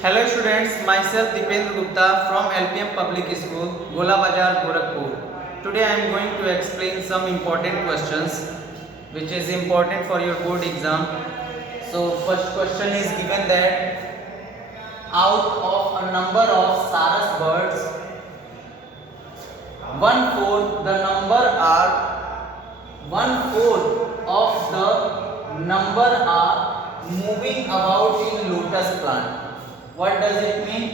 Hello students, myself Dipendra Gupta from LPM Public School, Gola Bazar, Gorakhpur. Today I am going to explain some important questions which is important for your board exam. So first question is given that out of a number of Saras birds, one fourth of the number are moving about in lotus plant. What does it mean?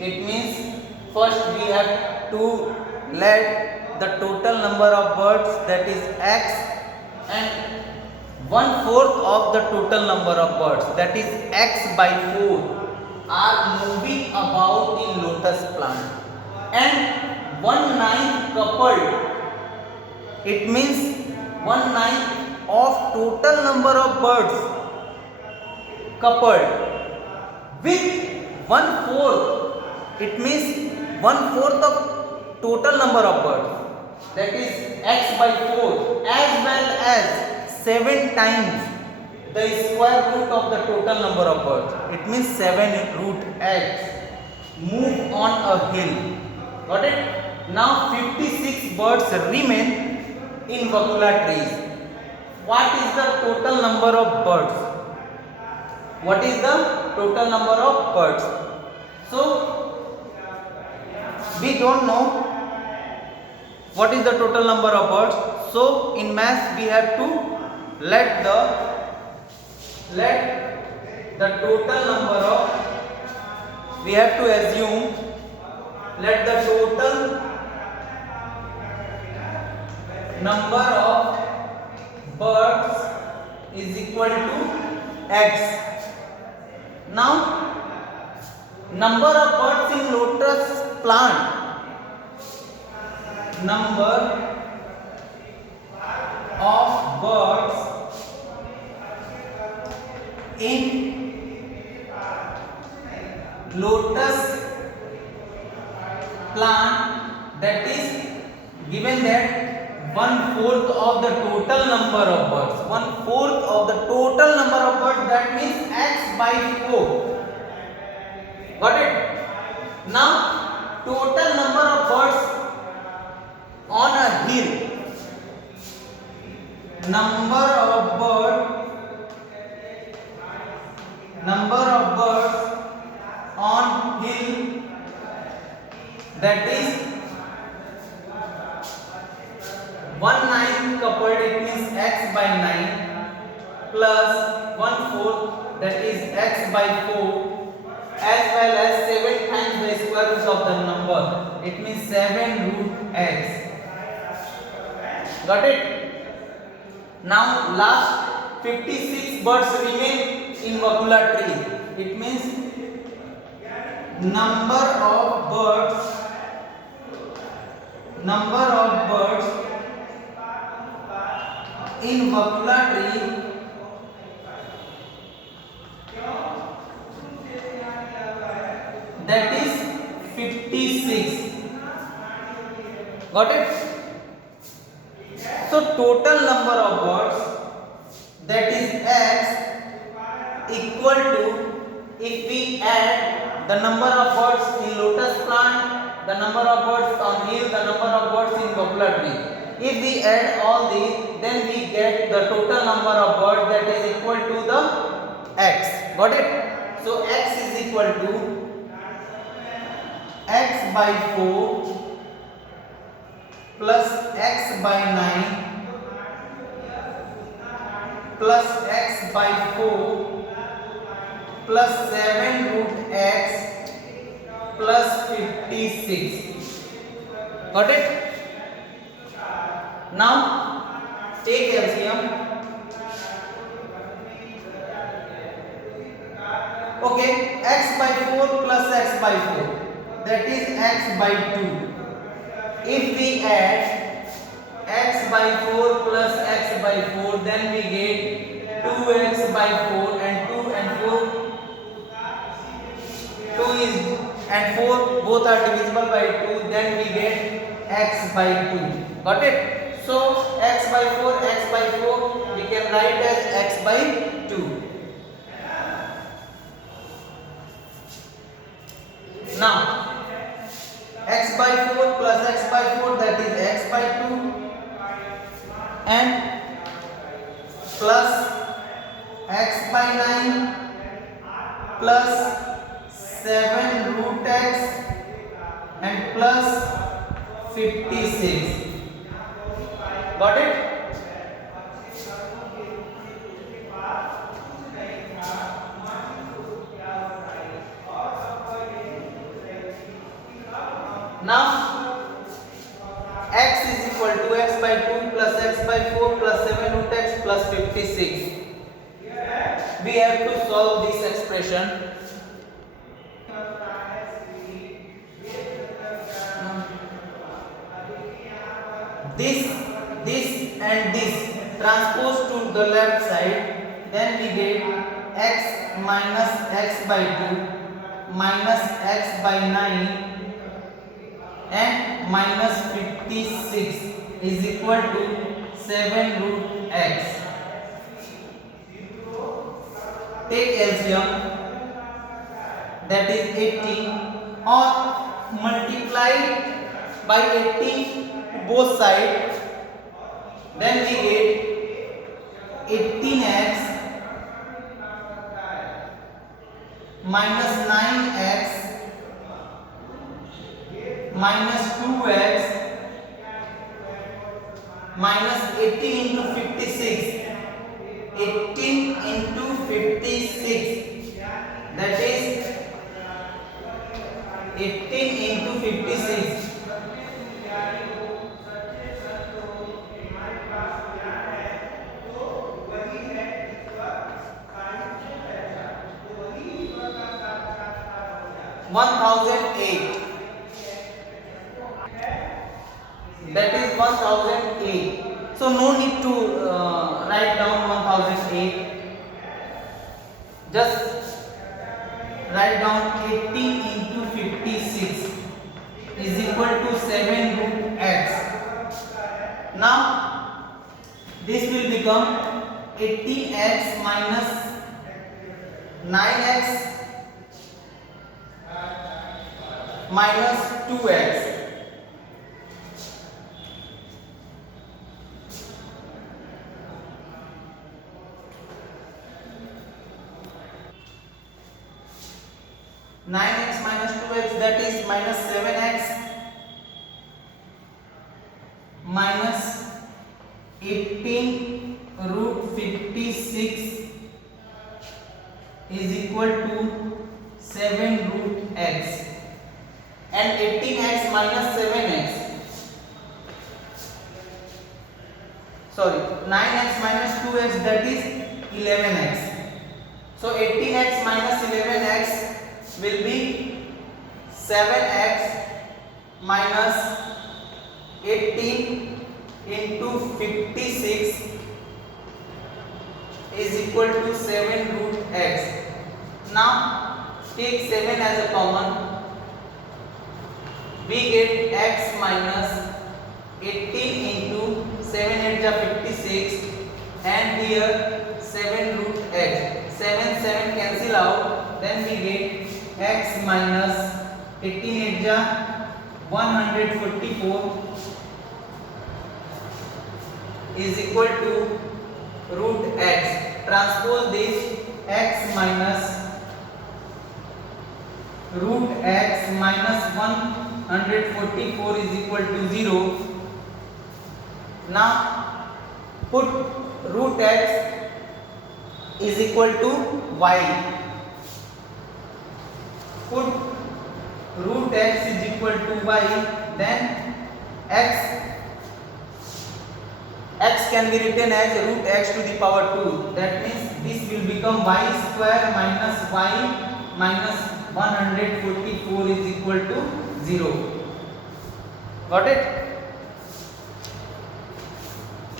It means first we have to let the total number of birds, that is x, and one fourth of the total number of birds, that is x by 4, are moving about in lotus plant, and 1/9 coupled. It means 1/9 of total number of birds coupled with 1/4. It means 1/4 of total number of birds, that is x by 4, as well as 7 times the square root of the total number of birds. It means 7 root x move on a hill. Got it? Now 56 birds remain in vacula trees. What is the total number of birds? What is the total number of birds? So we don't know what is the total number of birds. So in math we have to let the total number of, we have to assume, let the total number of birds is equal to x. Now number of birds in lotus plant, number of birds in lotus plant, that is given that 1/4 of the total number of birds, 1/4 of the total number of birds, that means x by 4. Got it? Now total number of birds on a hill, number of birds on hill, that is 1/9 coupled, it means x by 9 plus 1/4, that is x by 4, as well as 7 times the square root of the number, it means 7 root x. Got it? Now last 56 birds remain in vacula tree. It means number of birds in vacula tree, that is 56. Got it? So total number of birds, that is x, equal to, if we add the number of birds in lotus plant, the number of birds on hill, the number of birds in vacula tree, if we add all these, then we get the total number of birds, that is equal to the x. Got it? So x is equal to x by 4 plus x by 9 plus x by 4 plus 7 root x plus 56. Got it? Now take LCM. Okay, x by 4 plus x by 4, that is x by 2. If we add x by 4 plus x by 4, then we get 2x by 4, and 2 and 4, 2 is and 4 both are divisible by 2, then we get x by 2. Got it? So x by 4 we can write as x by 2. plus 7 root x and plus 56. Got it? Now x is equal to x by 2 plus x by 4 plus 7 root x plus 56. We have to solve this expression. This and this transpose to the left side, then we get x minus x by 2 minus x by 9 and minus 56 is equal to 7 root x. Take LCM, that is 18, or multiply by 18 both sides, then we get 18x minus 9x minus 2x minus 18 into 56. 18 into 56, that is 18 into 56. That is 1008. So no need to write down 1008. Just write down 18 into 56 is equal to 7 root x. Now this will become 18x minus 9x minus 2x. Nine x minus 2x, that is minus 7x minus 18 root 56 is equal to 7 root x, and 18x minus 7x, sorry, 9x minus 2x, that is 11x. So 18x minus 11x will be 7x minus 18 into 56 is equal to 7 root x. Now take 7 as a common, we get x minus 18 into 7 8 56, and here 7 root x. 7 cancel out, then we get x minus 18 8 144 is equal to root x. Transpose this, x minus root x minus 144 is equal to 0. Now put root x is equal to y. Put root x is equal to y, then x can be written as root x to the power 2. That means this will become y square minus y minus 144 is equal to 0. Got it?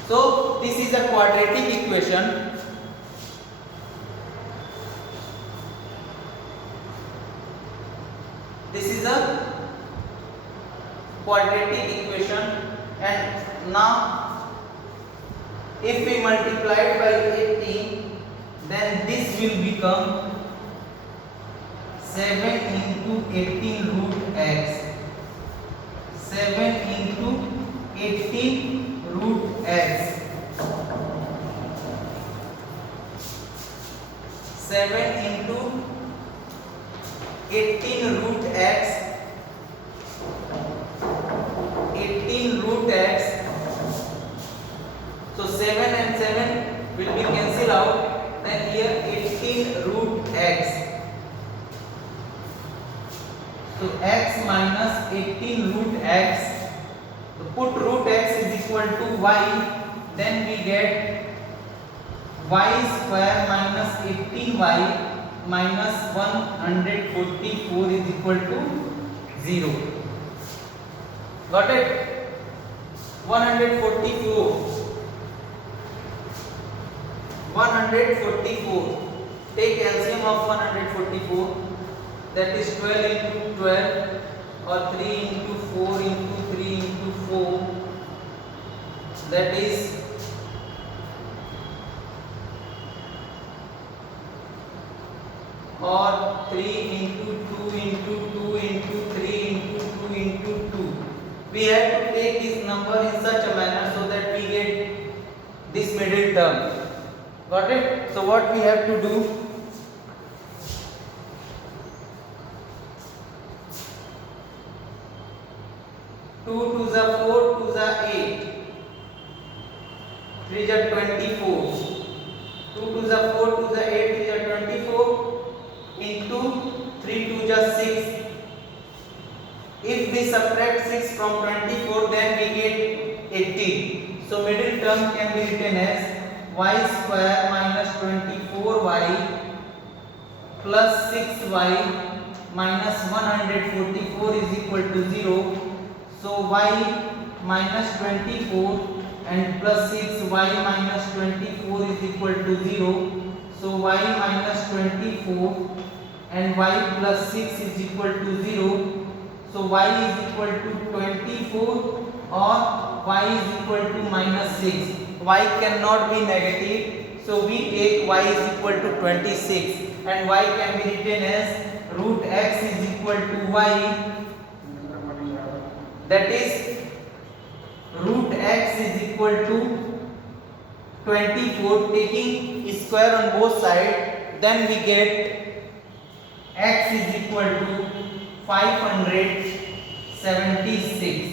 So this is a quadratic equation. This is a quadratic equation, and now if we multiply it by 18, then this will become 7 into 18 root x. 7 into 18 root x. 7 into 18 root x, 18 root x. So 7 and 7 will be cancelled out. Then here 18 root x. So x minus 18 root x. So put root x is equal to y. Then we get y square minus 18y minus 144 is equal to 0. Got it? 144. 144. Take LCM of 144. That is 12 into 12 or 3 into 4 into 3 into 4. That is or 3 into 2 into 2 into 3 into 2 into 2. We have to take this number in such a manner so that we get this middle term. Got it? So what we have to do? Two to the 4 to the 8. 3 is 24. 2 to the 4 to the 8 is 24. Into 3 to the 6. If we subtract 6 from 24, then we get 18. So middle term can be written as y square minus 24y plus 6y minus 144 is equal to 0. So y minus 24 and plus 6y minus 24 is equal to 0. So y minus 24 and y plus 6 is equal to 0. So y is equal to 24 or y is equal to minus 6. Y cannot be negative. So we take y is equal to 26 and y can be written as root x is equal to y. That is root x is equal to 24. Taking square on both sides, then we get x is equal to 576.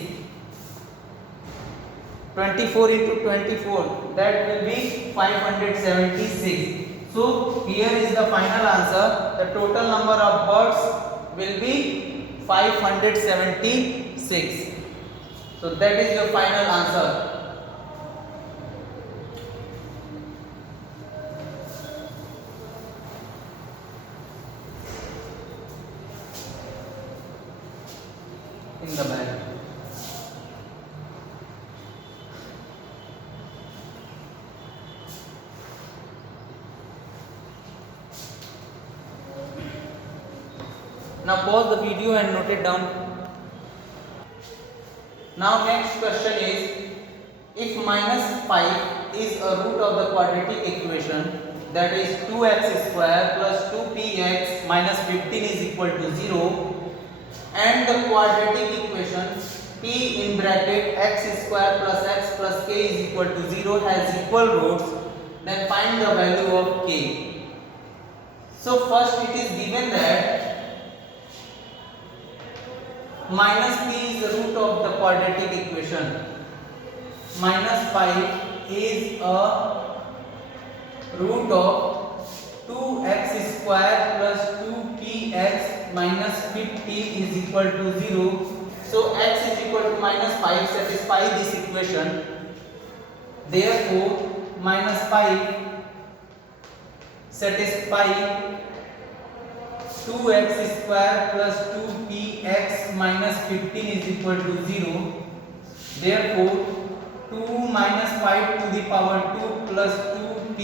24 into 24, that will be 576. So here is the final answer. The total number of birds will be 576. So that is your final answer. In the bag. Now pause the video and note it down. Now next question is, if minus 5 is a root of the quadratic equation, that is 2x square plus 2px minus 15 is equal to 0, and the quadratic equation p in bracket x square plus x plus k is equal to 0 has equal roots, then find the value of k. So first it is given that minus p is the root of the quadratic equation. Minus 5 is a root of 2x square plus 2px minus 15 is equal to 0. So x is equal to minus 5 satisfy this equation. Therefore minus 5 satisfy 2x square plus 2px minus 15 is equal to 0. Therefore 2 minus 5 to the power 2 plus 2p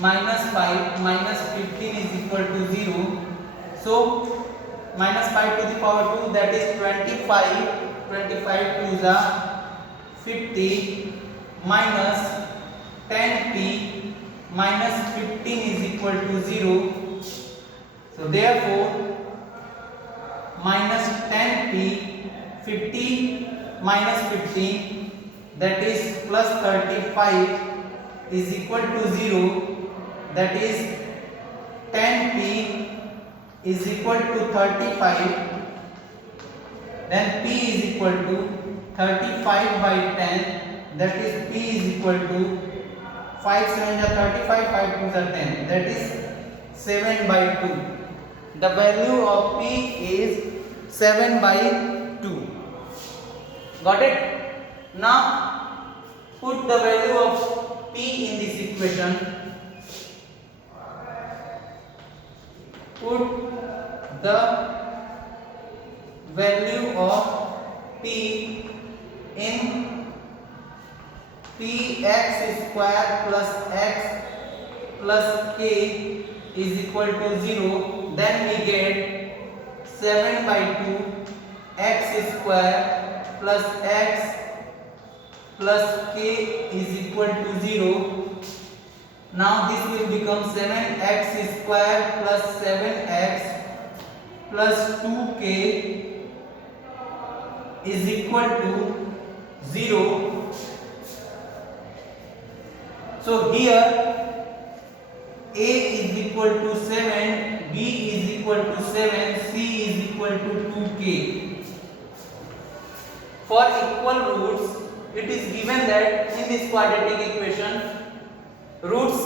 minus 5 minus 15 is equal to 0. So minus 5 to the power 2, that is 25. 25 to the 50 minus 10p minus 15 is equal to 0. So therefore minus 10p, 50 minus 15, that is plus 35 is equal to 0. That is 10p is equal to 35, then P is equal to 35 by 10, that is P is equal to 5 7 is 35, 5 2 is 10, that is 7 by 2. The value of P is 7 by 2. Got it? Now put the value of P in this equation. Put the value of P in Px square plus x plus k is equal to 0. Then we get 7 by 2 x square plus x plus k is equal to 0. Now this will become 7x square plus 7x plus 2k is equal to 0. So here A is equal to 7, B is equal to 7, C is equal to 2k. For equal roots, it is given that in this quadratic equation roots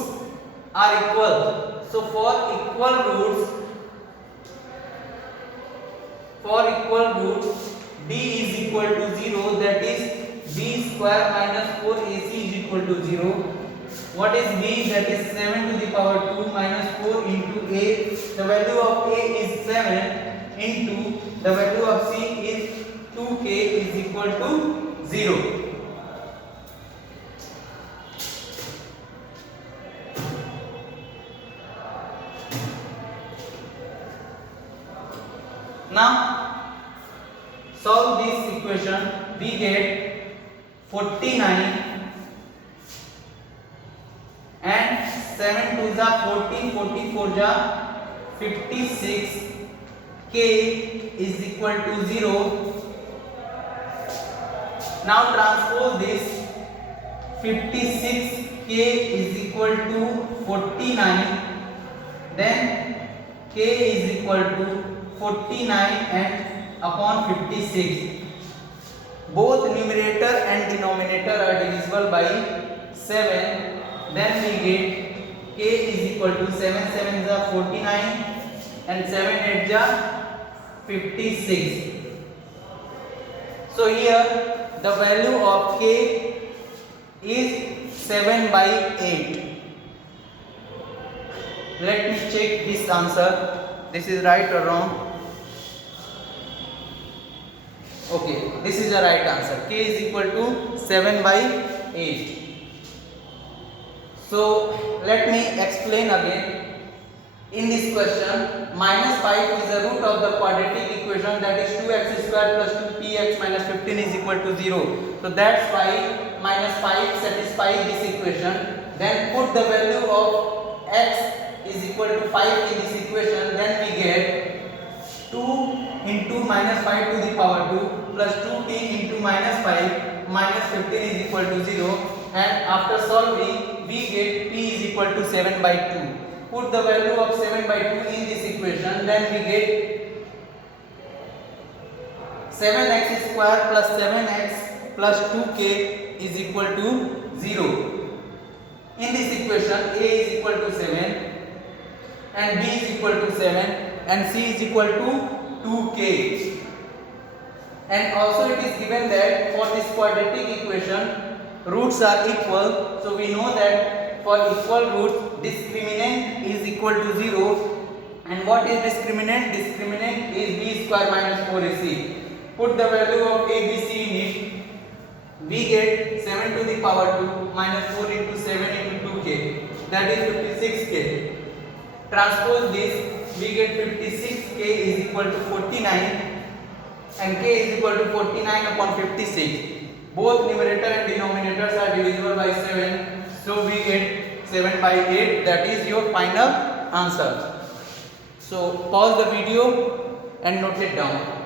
are equal. So for equal roots D is equal to 0, that is B square minus 4AC is equal to 0. What is B? That is 7 to the power 2 minus 4 into A. The value of A is 7 into the value of C is 2k is equal to 0. Now solve this equation. We get 49 and 7 2 is 14, 44 is 56, k is equal to 0. Now transpose this. 56k is equal to 49, then k is equal to 49 and upon 56. Both numerator and denominator are divisible by 7. Then we get k is equal to 7 7 is 49 and 7 8 is 56. So here the value of k is 7 by 8. Let me check this answer. This is right or wrong? Okay, this is the right answer. K is equal to 7 by 8. So let me explain again. In this question, minus 5 is the root of the quadratic equation, that is 2x square plus 2px minus 15 is equal to 0. So that's why minus 5 satisfies this equation. Then put the value of x is equal to 5 in this equation. Then we get 2 into minus 5 to the power 2 plus 2t into minus 5 minus 15 is equal to 0. And after solving, we get p is equal to 7 by 2. Put the value of 7 by 2 in this equation, then we get 7x square plus 7x plus 2k is equal to 0. In this equation, a is equal to 7 and b is equal to 7 and c is equal to 2k. And also it is given that for this quadratic equation roots are equal. So we know that for equal roots discriminant is equal to 0. And what is discriminant? Discriminant is b square minus 4ac. Put the value of a, b, c in it. We get 7 to the power 2 minus 4 into 7 into 2k, that is 56k. Transpose this, we get 56k is equal to 49 and k is equal to 49 upon 56. Both numerator and denominators are divisible by 7. So we get 7 by 8. That is your final answer. So pause the video and note it down.